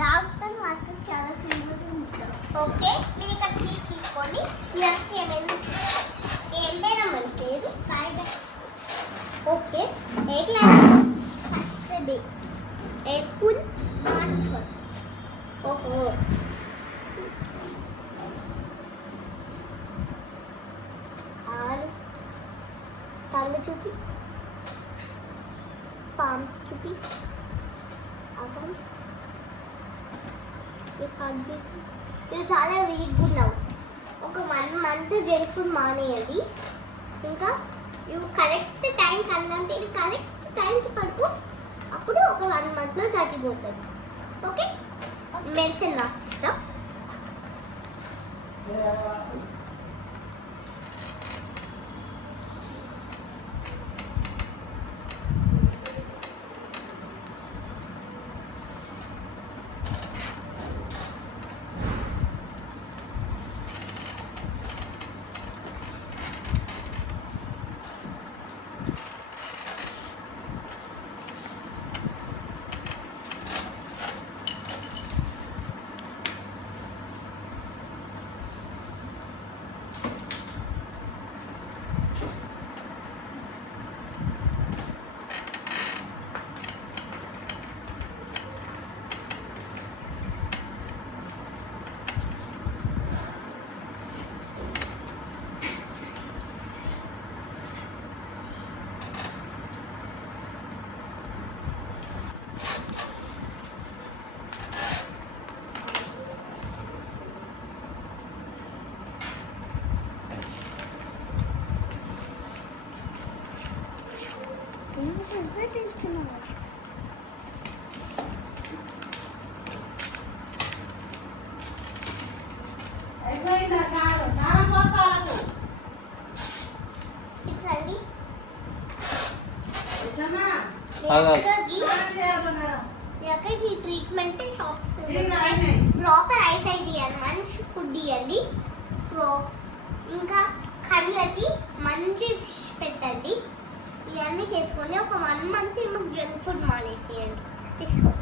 Doctor మాకు చాలా famous ఉంటారు. ఓకే, మీరు ఇక్కడ సీట్ తీసుకోండి. ఇలాంటి ఏమైనా ఏం పేరు మన పేరు okay. A class? First day. A school? Not first. ఓహో, ఆరు కళ్ళు చూపి, పామ్స్ చూపి, అక్కడ ఇది చాలా వీక్గా ఉన్నావు. ఒక 1 month జంక్ ఫుడ్ మానేయండి. ఇంకా ఇవి కరెక్ట్ టైం కన్నంటే ఇది కరెక్ట్ టైంకి పడుకో. అప్పుడు ఒక 1 monthలో తగ్గిపోతుంది. ఓకే, మెడిసిన్ రాసిస్తా. ఈ ట్రీట్మెంట్ ప్రాపర్ ఐసైడ్ ఇవ్వండి, మంచి ఫుడ్ ఇవ్వండి. ఇంకా కళ్ళకి మంచి ఫిష్ పెట్టండి. ఇవన్నీ చేసుకొని ఒక 1 month మాకు జంక్ ఫుడ్ మానేసేయండి. తీసుకో.